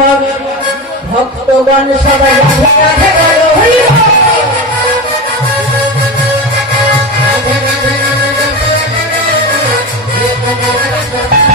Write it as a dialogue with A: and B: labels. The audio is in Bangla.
A: সব ভক্তগণ সবাই Thank you.